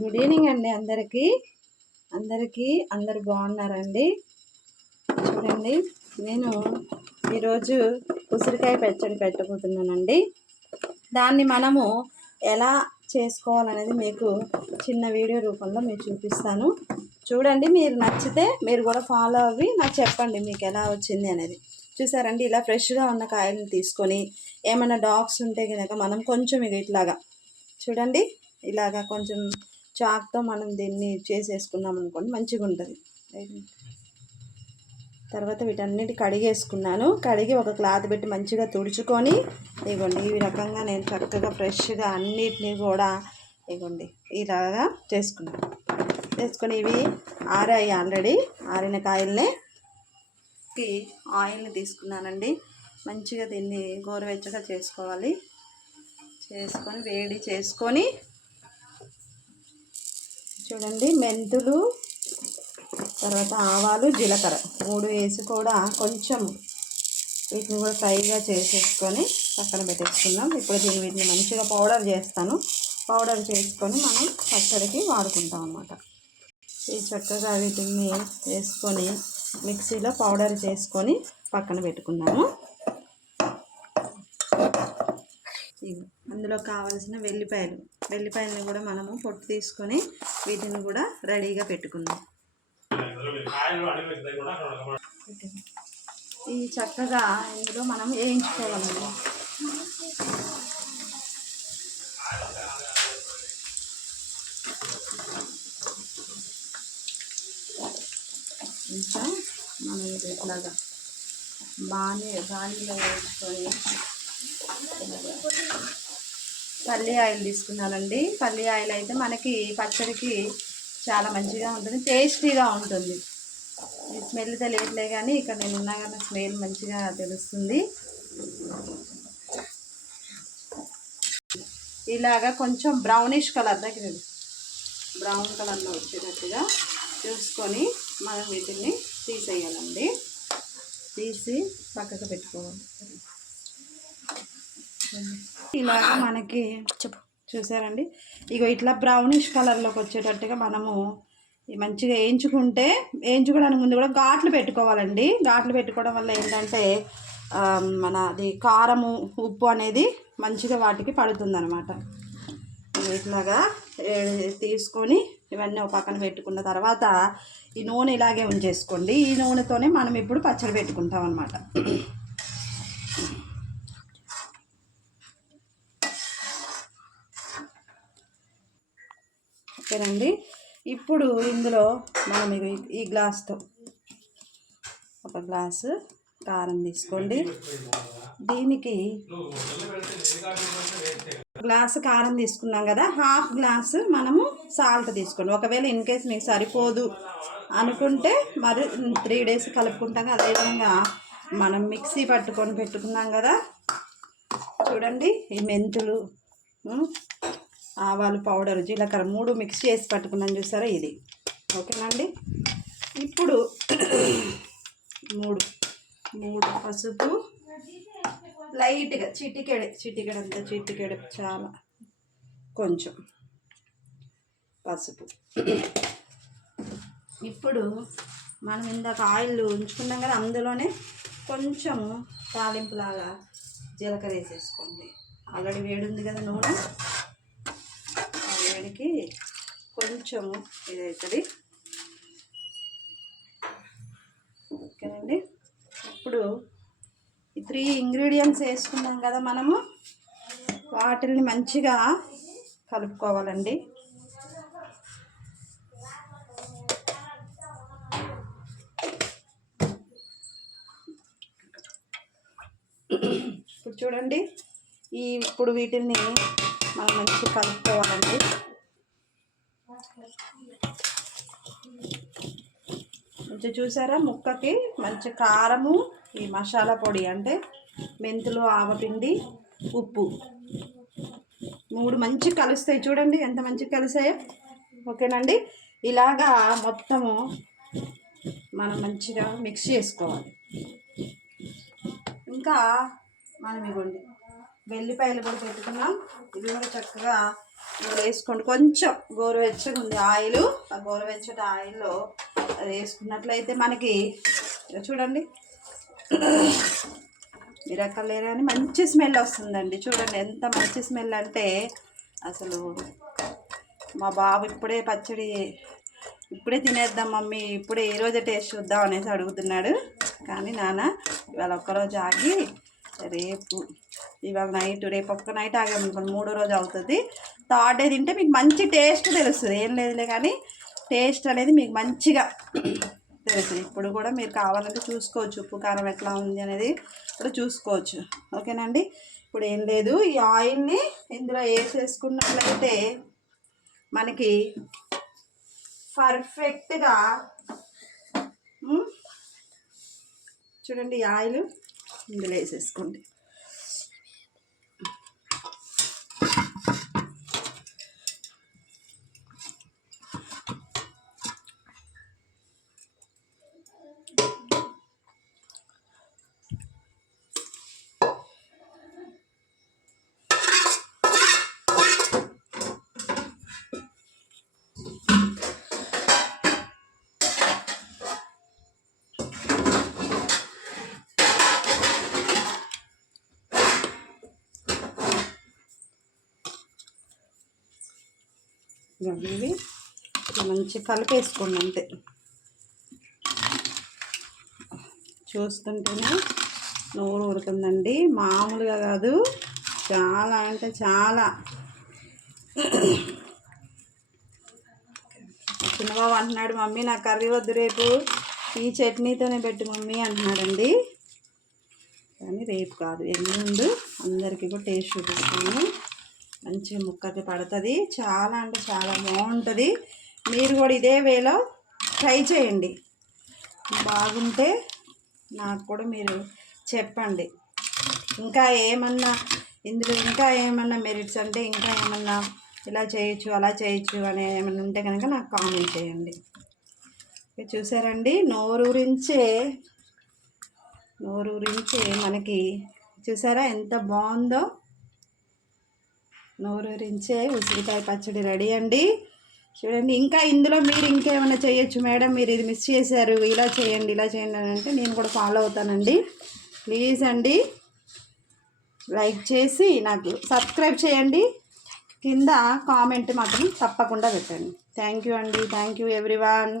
Good evening అండి అందరికీ అందరు బాగున్నారండి. చూడండి, నేను ఈరోజు ఉసిరికాయ పచ్చడి పెట్టబోతున్నానండి. దాన్ని మనము ఎలా చేసుకోవాలనేది మీకు చిన్న వీడియో రూపంలో మీకు చూపిస్తాను. చూడండి, మీరు నచ్చితే మీరు కూడా ఫాలో అవ్వి నాకు చెప్పండి మీకు ఎలా వచ్చింది అనేది. చూసారండి, ఇలా ఫ్రెష్గా ఉన్న కాయలను తీసుకొని ఏమైనా డాగ్స్ ఉంటే కనుక మనం కొంచెం ఇట్లాగా చూడండి, ఇలాగా కొంచెం చాక్తో మనం దీన్ని చేసేసుకున్నాం అనుకోండి, మంచిగా ఉంటుంది. తర్వాత వీటన్నిటి కడిగేసుకున్నాను. కడిగి ఒక క్లాత్ పెట్టి మంచిగా తుడుచుకొని ఇగోండి ఈ రకంగా నేను చక్కగా ఫ్రెష్గా అన్నిటినీ కూడా ఇగోండి ఇలాగా చేసుకొని ఇవి ఆరాయి, ఆల్రెడీ ఆరిన కాయలనే ఆయిల్ని తీసుకున్నానండి. మంచిగా దీన్ని గోరువెచ్చగా చేసుకొని వేడి చేసుకొని చూడండి, మెంతులు, తర్వాత ఆవాలు, జీలకర్ర 3 వేసి కూడా కొంచెం వీటిని కూడా ఫ్రైగా చేసేసుకొని పక్కన పెట్టేసుకుందాం. ఇప్పుడు వీటిని మంచిగా పౌడర్ చేసుకొని మనం పచ్చడికి వాడుకుంటాం అన్నమాట. ఈ చక్కగా వీటిని వేసుకొని మిక్సీలో పౌడర్ చేసుకొని పక్కన పెట్టుకున్నాము. అందులో కావాల్సిన వెల్లిపాయలను కూడా మనము పొట్టు తీసుకొని వీటిని కూడా రెడీగా పెట్టుకుందాం. ఈ చక్కగా ఇందులో మనం వేయించుకోవాలండి. ఇంకా మనం ఇట్లాగా బాణీలో వేయించుకొని పల్లి ఆయిల్ తీసుకున్నానండి. పల్లి ఆయిల్ అయితే మనకి పచ్చడికి చాలా మంచిగా ఉంటుంది, టేస్టీగా ఉంటుంది. స్మెల్ తెలియట్లే కానీ ఇక్కడ నేను ఉన్నా కానీ స్మెల్ మంచిగా తెలుస్తుంది. ఇలాగా కొంచెం బ్రౌన్ కలర్లో వచ్చేటట్టుగా చూసుకొని మనం వీటిని తీసేయాలండి. తీసి పక్కకు పెట్టుకోవాలి. ఇలాగ మనకి చూసారండి, ఇగో ఇట్లా బ్రౌనిష్ కలర్లోకి వచ్చేటట్టుగా మనము మంచిగా వేయించుకోవడానికి ముందు కూడా ఘాట్లు పెట్టుకోవాలండి. ఘాట్లు పెట్టుకోవడం వల్ల ఏంటంటే అది కారము, ఉప్పు అనేది మంచిగా వాటికి పడుతుంది అనమాట. ఇట్లాగా తీసుకొని ఇవన్నీ ఒక పక్కన పెట్టుకున్న తర్వాత ఈ నూనె ఇలాగే ఉంచేసుకోండి. ఈ నూనెతోనే మనం ఇప్పుడు పచ్చడి పెట్టుకుంటాం అన్నమాట. ఓకేనండి, ఇప్పుడు ఇందులో మనం ఈ గ్లాస్తో ఒక గ్లాసు కారం తీసుకోండి. దీనికి గ్లాసు కారం తీసుకున్నాం కదా, హాఫ్ గ్లాసు మనము సాల్ట్ తీసుకోండి. ఒకవేళ ఇన్ కేస్ మీకు సరిపోదు అనుకుంటే మరి 3 days కలుపుకుంటాం. అదేవిధంగా మనం మిక్సీ పెట్టుకున్నాం కదా, చూడండి ఈ మెంతులు, ఆవాలు పౌడర్, జీలకర్ర 3 మిక్స్ చేసి పట్టుకున్నాను చూసారా, ఇది ఓకేనండి. ఇప్పుడు 3 పసుపు, లైట్గా చిటికెడు చాలా కొంచెం పసుపు. ఇప్పుడు మనం ఇందాక ఆయిల్ ఉంచుకున్నాం కదా, అందులోనే కొంచెము తాలింపులాగా జీలకర్ర వేసేసుకోండి. ఆల్రెడీ వేడి ఉంది కదా నూనె, వేడికి కొంచెము ఇది అవుతుంది. ఓకేనండి, ఇప్పుడు ఈ 3 ఇంగ్రీడియంట్స్ వేసుకున్నాం కదా మనము, వాటిని మంచిగా కలుపుకోవాలండి. ఇప్పుడు చూడండి, ఇప్పుడు వీటిని మనం మంచిగా కలుపుకోవాలండి. మంచిగా చూసారా, ముక్కకి మంచి కారము, ఈ మసాలా పొడి అంటే మెంతులు, ఆవపిండి, ఉప్పు 3 మంచిగా కలుస్తాయి. చూడండి ఎంత మంచిగా కలిసాయో. ఓకేనండి, ఇలాగా మొత్తము మనం మంచిగా మిక్స్ చేసుకోవాలి. ఇంకా మనం ఇవ్వండి వెల్లిపాయలు కూడా పెట్టుకున్నాం. ఇది కూడా చక్కగా ఇందులో వేసుకోండి. కొంచెం గోరువెచ్చగా ఉంది ఆయిల్, ఆ గోరువెచ్చటి ఆయిల్లో అది వేసుకున్నట్లయితే మనకి చూడండి మిరపకాయలు అని మంచి స్మెల్ వస్తుందండి. చూడండి ఎంత మంచి స్మెల్ అంటే అసలు మా బాబు ఇప్పుడే పచ్చడి ఇప్పుడే తినేద్దాం మమ్మీ, ఇప్పుడే ఏ రోజే టేస్ట్ చూద్దాం అనేసి అడుగుతున్నాడు. కానీ నాన్న ఇవాళ ఒక్కరోజు ఆగి రేపు ఇవాళ నైట్ రేపు ఒక్క నైట్ ఆగామనుకోండి మూడో రోజు అవుతుంది. థర్డ్ డే తింటే మీకు మంచి టేస్ట్ తెలుస్తుంది. ఏం లేదులే కానీ టేస్ట్ అనేది మీకు మంచిగా తెలుస్తుంది. ఇప్పుడు కూడా మీరు కావాలంటే చూసుకోవచ్చు ఉప్పు కారం ఎట్లా ఉంది అనేది ఇప్పుడు చూసుకోవచ్చు. ఓకేనండి. ఇప్పుడు ఏం లేదు, ఈ ఆయిల్ని ఇందులో వేసేసుకున్నట్లయితే మనకి పర్ఫెక్ట్గా చూడండి ఈ ఆయిల్ ఇందులో వేసేసుకోండి. ఇవి మంచి కలిపేసుకోండి అంతే. చూస్తుంటేనే నోరు ఊరుతుందండి, మామూలుగా కాదు, చాలా అంటే చాలా. చిన్నబాబు అంటున్నాడు మమ్మీ నాకు కర్రీ వద్దు, రేపు ఈ చట్నీతోనే పెట్టు మమ్మీ అంటున్నాడండి. కానీ రేపు కాదు, ఎల్లుండి అందరికీ కూడా టేస్ట్ చూపిస్తాను. మంచిగా ముక్కకి పడుతుంది, చాలా అంటే చాలా బాగుంటుంది. మీరు కూడా ఇదే వేలో ట్రై చేయండి. బాగుంటే నాకు కూడా మీరు చెప్పండి. ఇంకా ఏమన్నా ఇందులో ఇంకా ఏమన్నా మెరిట్స్ అంటే ఇంకా ఏమన్నా ఇలా చేయొచ్చు అలా చేయొచ్చు అనే ఏమన్నా ఉంటే కనుక నాకు కామెంట్ చేయండి. చూసారండి నోరూరించే మనకి చూసారా ఎంత బాగుందో. నోరూరించే ఉసిరికాయ పచ్చడి రెడీ అండి. చూడండి ఇంకా ఇందులో మీరు ఇంకేమైనా చేయొచ్చు మేడం, మీరు ఇది మిస్ చేశారు, ఇలా చేయండి ఇలా చేయండి అని అంటే నేను కూడా ఫాలో అవుతానండి. ప్లీజ్ అండి లైక్ చేసి నాకు సబ్స్క్రైబ్ చేయండి, కింద కామెంట్ మాత్రం తప్పకుండా పెట్టండి. థ్యాంక్ యూ అండి. Thank you everyone.